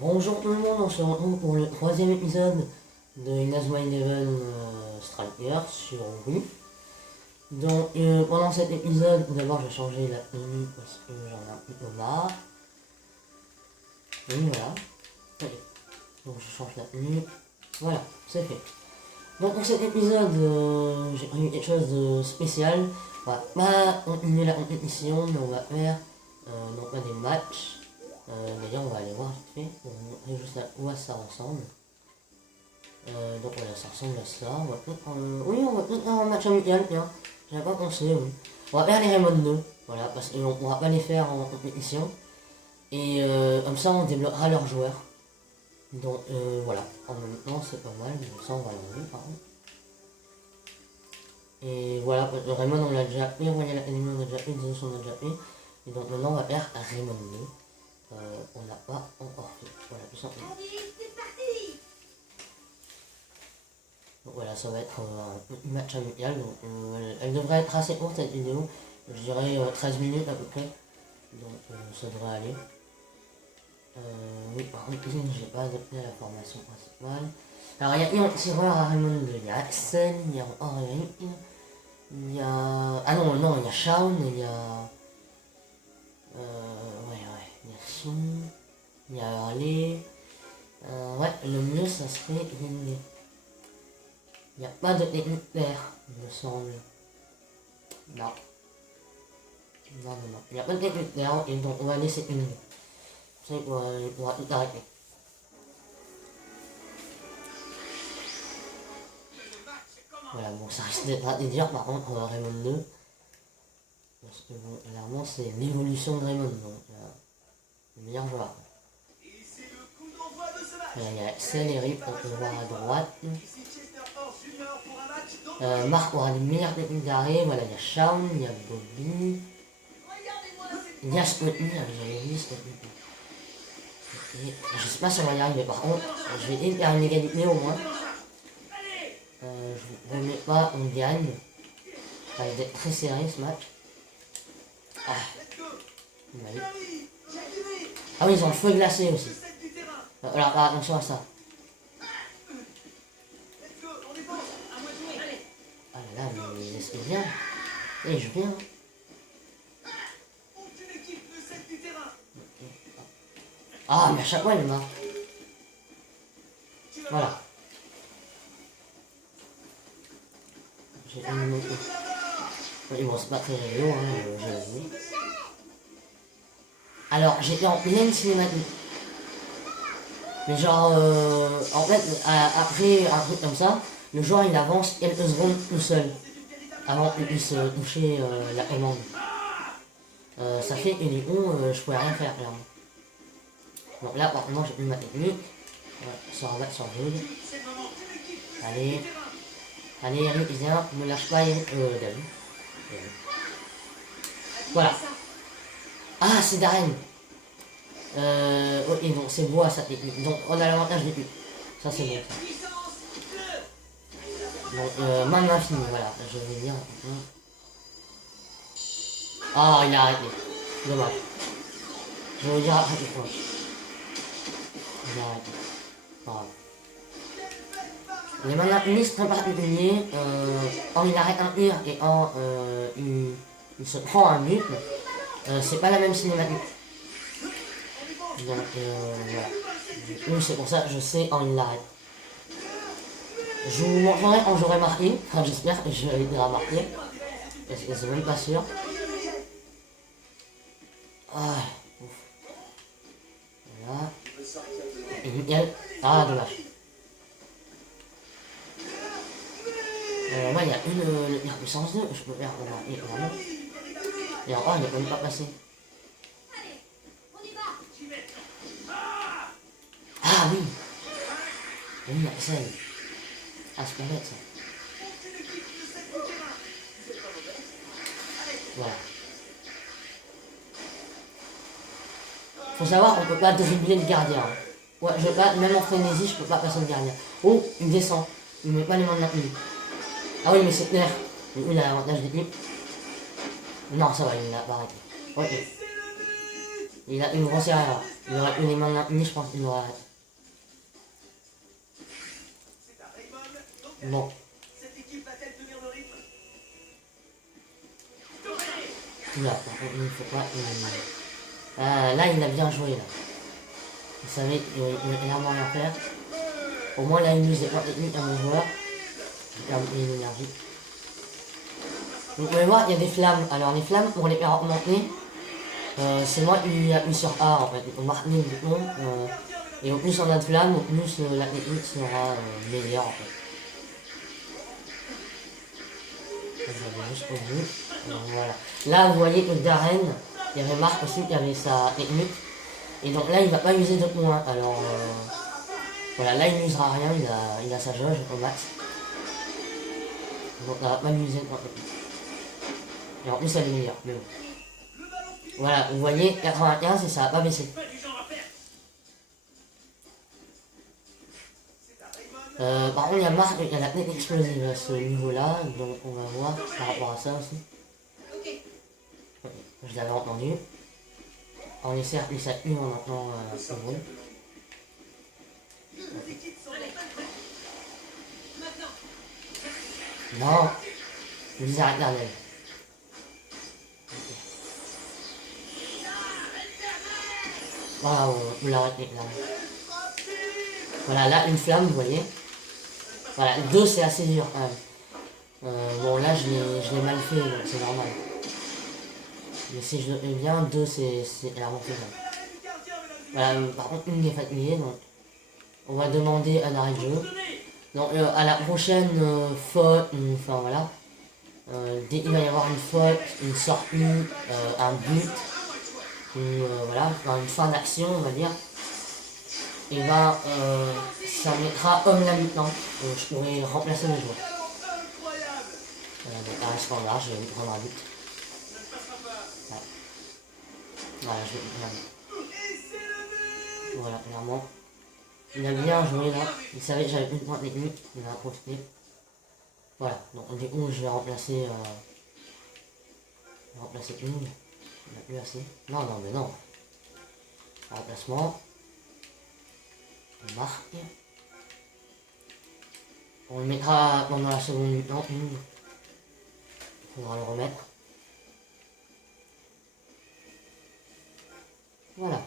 Bonjour tout le monde, on se retrouve pour le troisième épisode de Inazuma Eleven Strikers sur Wii. Donc pendant cet épisode, d'abord je vais changer la tenue parce que j'en ai un petit peu marre. Et voilà. Allez. Donc je change la tenue. Voilà, c'est fait. Donc pour cet épisode, j'ai prévu quelque chose de spécial. On va pas continuer la compétition, mais on va faire non pas des matchs. D'ailleurs on va aller voir vite fait, on va vous montrer juste à quoi ça ressemble. Donc voilà, ça ressemble à ça. On va oui, on va peut-être faire un match amical, tiens. J'avais pas pensé, oui. On va faire les Raymond 2, voilà, parce qu'on pourra pas les faire en compétition. Et comme ça on débloquera leurs joueurs. Donc voilà, en même temps c'est pas mal, donc ça on va l'enlever par contre. Et voilà, le Raymond on l'a déjà fait, Royal Academy on a déjà fait, Zeus on a déjà fait. Et donc maintenant on va faire un Raymond 2. On n'a pas encore fait, voilà tout simplement. Donc voilà, ça va être un match amical, donc elle devrait être assez courte cette vidéo, je dirais 13 minutes à peu près, donc ça devrait aller. Oui, par contre, j'ai pas adopté la formation principale. Alors, il y a un tireur à Raymond 2, il y a Axel, il y a Henrik, il y a... Ah non, non, il y a Shaun, il y a... il y a Shin, il y a Harley. Ouais, le mieux, ça serait Rinne. Il n'y a pas de technique d'air, il me semble. Non. Non. Il n'y a pas de technique d'air, et donc on va laisser une. Ça, il pourra tout arrêter. Voilà, bon, ça risque d'être à dire par contre Raymond 2. Parce que bon, clairement, c'est l'évolution de Raymond, donc le meilleur joueur. Voilà, il y a Axel et Rip, on peut voir à droite. Marc aura les meilleures techniques d'arrêt, voilà, il y a Shaun, il y a Bobby. Il y a Scotty, j'avais vu Scotty. Je sais pas si on va y arriver, par contre, je vais essayer de faire une égalité au moins. Je vous promets pas, on gagne. Ça va être très serré ce match. Ah, oui. Ah oui, ils ont le feu glacé aussi. Alors, attention à ça. Ah là là, mais ils essaient bien. Et ils jouent bien. Ah, mais à chaque fois, il marque. Voilà. J'ai une moto. Oui, bon, c'est pas très rigolo, hein, je l'avoue. Alors, j'étais en pleine cinématique. Mais genre, en fait, après un truc comme ça, le joueur il avance quelques secondes tout seul. Avant qu'il puisse toucher la commande. Ça fait que du coup, je pouvais rien faire, clairement. Donc là, maintenant, j'ai plus ma technique. Ouais, sur rabat, sur vide. Allez. Allez, Eric, viens, ne lâche pas, Eric. David. Voilà. Ah, c'est Darren. Ok, donc c'est bois sa technique. Donc on a l'avantage des buts. Ça c'est bon. Ça. Donc main infinie, voilà. Je vais dire. Ah, il a arrêté. Dommage. Je vais vous dire après pourquoi. Il a arrêté. Voilà. Les mains infinies se préparent à gagner. Quand il arrête un tir et quand il se prend un but, c'est pas la même cinématique. Donc voilà. Du coup, c'est pour ça que je sais quand il l'arrête. Je vous montrerai quand j'aurai marqué. Enfin, j'espère que je vais marqué. Parce que c'est même pas sûr. Ah, ouf. Voilà. Et nickel. Ah, dommage. Moi, il y a une puissance 2. Je peux faire remarquer vraiment. Et encore, il ne peut même pas passer. Ah oui. Oui, Axel. Ah, c'est pas bête ça. Voilà. Faut savoir, on peut pas dribbler le gardien. Ouais, je peux pas, même en frénésie, je peux pas passer le gardien. Oh, il descend. Il met pas les mains de la pluie. Ah oui, mais c'est clair. Il a l'avantage d'équipe. Non, ça va, il l'a pas arrêté. Ok. Il a une grosse erreur. Il aurait eu les mains maintenues, je pense qu'il aurait arrêté. Bon. Là, par contre, il ne faut pas... là, il a bien joué, là. Vous savez, il a clairement rien faire. Au moins, là, il use des points techniques à mon joueur. Il a une énergie. Donc, vous pouvez voir, il y a des flammes. Alors, les flammes, pour les faire augmenter, c'est moi qui ai appuyé sur A, en fait. On marque le bouton. Et au plus on a de flammes, au plus la technique sera meilleure, en fait. J'avais juste au bout. Alors, voilà. Là, vous voyez que Darren, il y avait Marc aussi qui avait sa technique. Et donc là, il va pas user de points. Alors, voilà, là, il n'usera rien. Il a sa jauge au max. Donc, il va pas user de points. Et en plus, elle est meilleure. Mais bon. Voilà, vous voyez, 95 et ça va pas baissé. Par contre, il y a Marc, il y a la technique explosive à ce niveau-là, donc on va voir par rapport à ça aussi. Je l'avais entendu. On essaie d'appeler ça une en maintenant c'est bon. Non, je vous arrête Darnell. Voilà, on l'arrête là. Voilà, là, une flamme, vous voyez. Voilà, 2 c'est assez dur quand même. Bon, là, je l'ai mal fait, donc c'est normal. Mais si je le fais bien, 2 c'est clairement faisable. Voilà, par contre, une est fatiguée, donc on va demander un arrêt de jeu. Donc, à la prochaine faute, enfin voilà. Dès qu'il va y avoir une faute, une sortie, un but, voilà, enfin, une fin d'action, on va dire. Et ben, ça mettra homme la mi-temps. Je pourrais remplacer le joueur. Donc à un standard, je vais prendre un but. Voilà, je vais prendre un but. Voilà, clairement. Il a bien joué là. Il savait que j'avais une pointe technique, il en a profité. Voilà, donc du coup je vais remplacer. Une. Il n'a plus assez. Non, non, mais non. Remplacement. On marque. On le mettra pendant la seconde mi-temps, une. Il faudra le remettre. Voilà.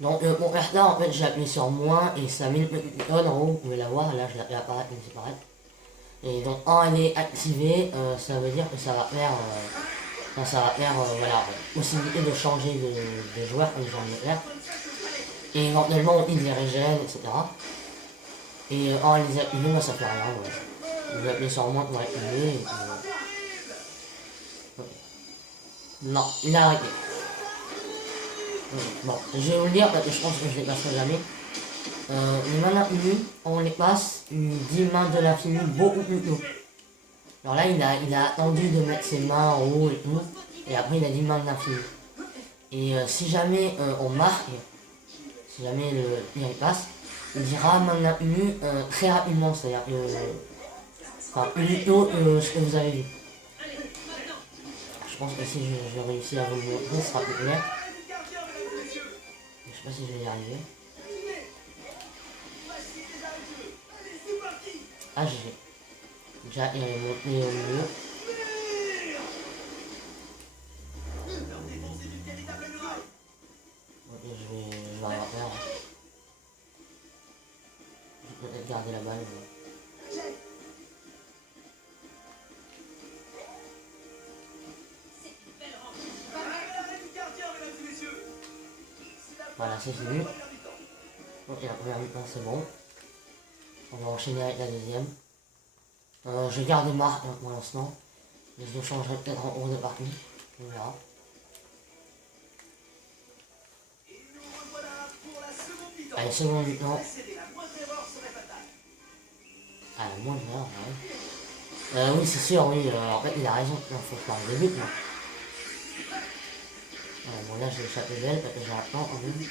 Donc pour faire ça, en fait, j'ai appuyé sur moins et ça met une petite icône en haut, vous pouvez la voir, là je l'ai apparaître, mais c'est pareil. Et donc quand elle est activée, ça veut dire que ça va faire, voilà, possibilité de changer de joueur comme je viens de le faire. Et éventuellement il les régène, etc. Et en les activer, ça fait rien. Voilà. Vous appuyez sur moins pour activer. Non, il a arrêté. Bon, je vais vous le dire parce que je pense que je les passerai jamais. Les mains d'infini, on les passe 10 mains de l'infini beaucoup plus tôt. Alors là, il a attendu de mettre ses mains en haut et tout, et après il a 10 mains de l'infini. Et si jamais on marque, si jamais il passe, il dira main de l'infini très rapidement, c'est-à-dire enfin, plus tôt que ce que vous avez vu. Je pense que si je réussis à vous le montrer, ce sera plus clair. Je sais pas si je vais y arriver. Ah, j'ai déjà il est monté au milieu. Ok, je vais rien faire. Je vais peut-être garder la balle. Mais... Voilà, c'est fini. Ok, la première mi-temps c'est bon. On va enchaîner avec la deuxième. Je garde les marques pour l'instant. Mais je le changerai peut-être en cours de partie. On verra. Allez, seconde mi-temps. Ah, moins de l'heure, ouais. Oui, c'est sûr, oui. En fait, il a raison. Il faut faire le but, là. Bon, là, j'ai échappé d'elle parce que j'ai un temps quand même.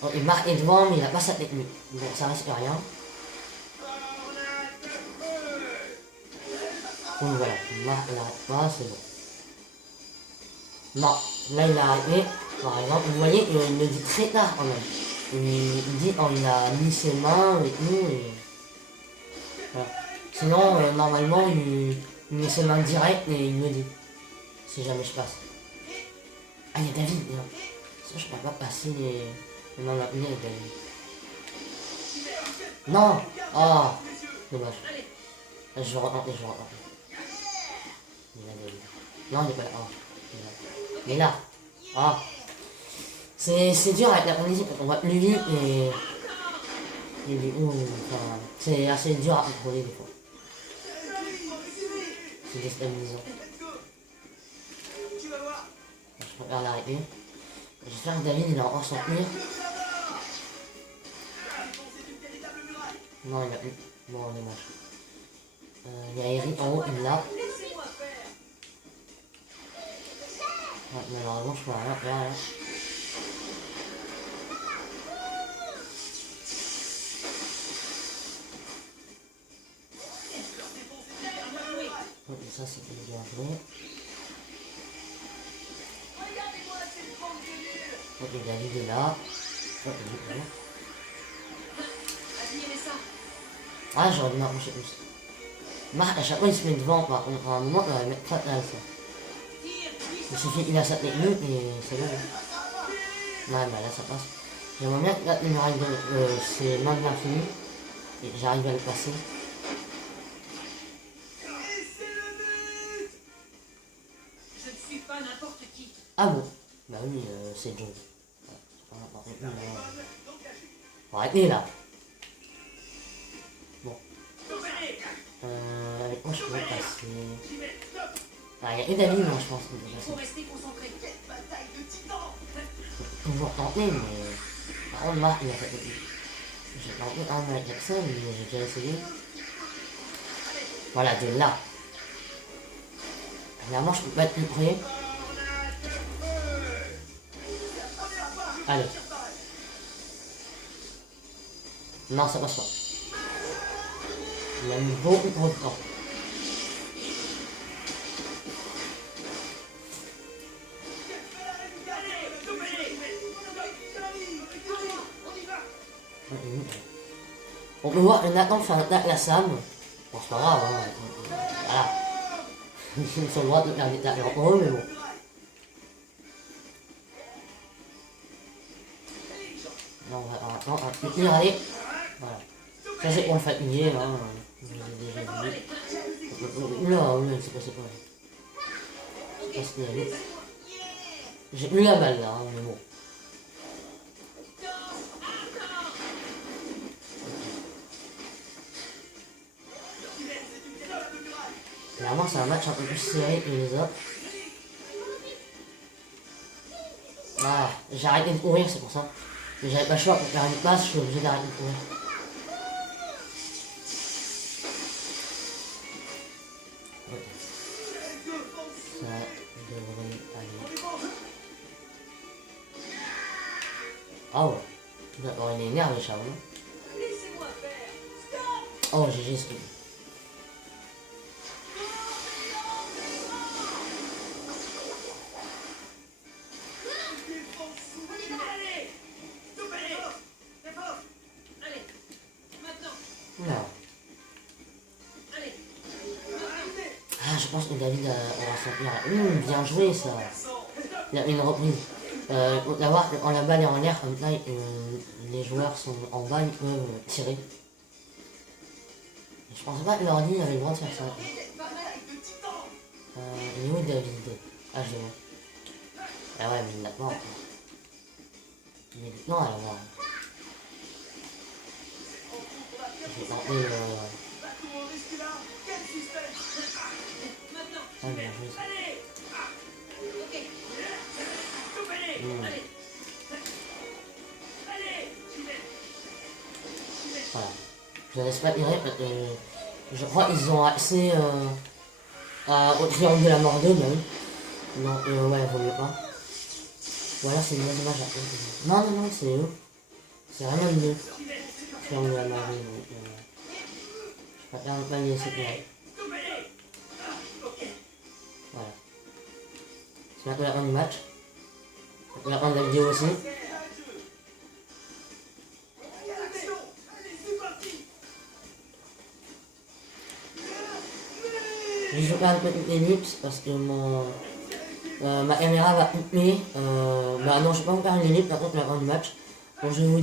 Oh, il marque devant, mais il n'a pas sa technique. Donc ça risque rien. Donc voilà, il marque, il n'arrête pas, c'est bon. Non, là il a arrêté. Par exemple, vous voyez, il le dit très tard quand même. Il dit quand il a mis ses mains et tout. Et... Voilà. Sinon, normalement, il met ses mains direct et il me dit. Si jamais je passe. Ah, il y a David. Non. Ça, je ne peux pas passer les mains maintenues avec David. Non. Oh, dommage. Je vais retenter, je vais retenter. Il est là, David. Non, il n'est pas là. Oh, il est là. Il est là. Ah. C'est dur avec la condition, on va plus vite et enfin, c'est assez dur à contrôler des fois. C'est déstabilisant. Je préfère l'arrêter. J'espère que David il a encore son tenir. Non, il a plus. Bon, dommage. Il y a Eric en haut, il l'a. Ouais, malheureusement, je peux rien faire là. Ok, ça c'était bien joué. Ok, David est là. Ok, il est là. Ah, j'aurais dû m'approcher plus. Marc, à chaque fois il se met devant, par contre, à un moment, il va mettre pas là, ça. Il suffit qu'il a sa technique et c'est bon. Ouais, bah là ça passe. J'aimerais bien que là, il me règle ses mains bien finies et j'arrive à le passer. Je ne suis pas n'importe qui. Ah bon? Bah oui, c'est Joe. Arrêtez là. Bon. Avec moi je pourrais passer. Ah, il y a David, moi je pense qu'il peut Il faut passer. rester concentré. Toujours tenté, mais. Par contre, Marc il a fait technique. J'ai tenté un avec Jackson, mais j'ai déjà essayé. Voilà, de là. Évidemment, je peux pas être plus près. Allez. Non, ça passe pas. Il a mis beaucoup trop de temps. On peut voir que Nathan fait un tacle à Sam. Bon, c'est pas grave, hein. Voilà. Ils sont le droit de faire des tacles entre eux, mais bon. Non, on va tenir, allez. Voilà. Ça, c'est pour le fatiguer, hein. Je vous ai déjà dit. Oula, oula, c'est passé quoi là? Je passe qu'il y avait. J'ai plus la balle là, hein, mais bon. Clairement, c'est un match un peu plus serré que les autres. Ah, j'ai arrêté de courir, c'est pour ça. Mais j'avais pas le choix pour faire une passe, je suis obligé d'arrêter de courir. Ok. Ça devrait aller. Ah ouais. D'accord, il est énervé, Charles. Oh, GG, ce truc. Ah, je pense que David va s'en bien joué ça. Il a une reprise. D'avoir quand la balle est en l'air, comme ça, les joueurs sont en bas, ils peuvent tirer. Je pensais pas que l'ordi avait le droit de faire ça. Il est où David? Ah, je le vois. Ah ouais, mais maintenant. Mais maintenant, elle va. J'ai tenté ah, bien joué ça. Voilà. Je laisse pas tirer parce que je crois qu'ils ont accès au triangle de la mort 2 même. Donc ouais, vaut mieux pas. Ou alors c'est une image à eux. Non, non, non, c'est eux. C'est rien de mieux. Triangle de la mort 2. Donc, je préfère ne pas laisser tirer. Voilà. Parce bientôt la fin du match. Bientôt la fin de la vidéo aussi. Je joue pas une petite ellipse parce que ma caméra va couper. Bah non, je vais pas vous faire une ellipse par contre la fin du match. Donc je vais vous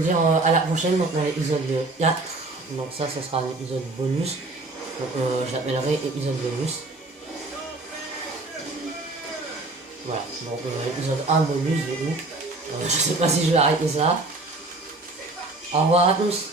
dire, à la prochaine donc dans l'épisode 4. Donc ça sera un épisode bonus. Donc j'appellerai épisode bonus. Voilà, donc épisode 1 bonus du coup. Je sais pas si je vais arrêter ça. Au revoir à tous.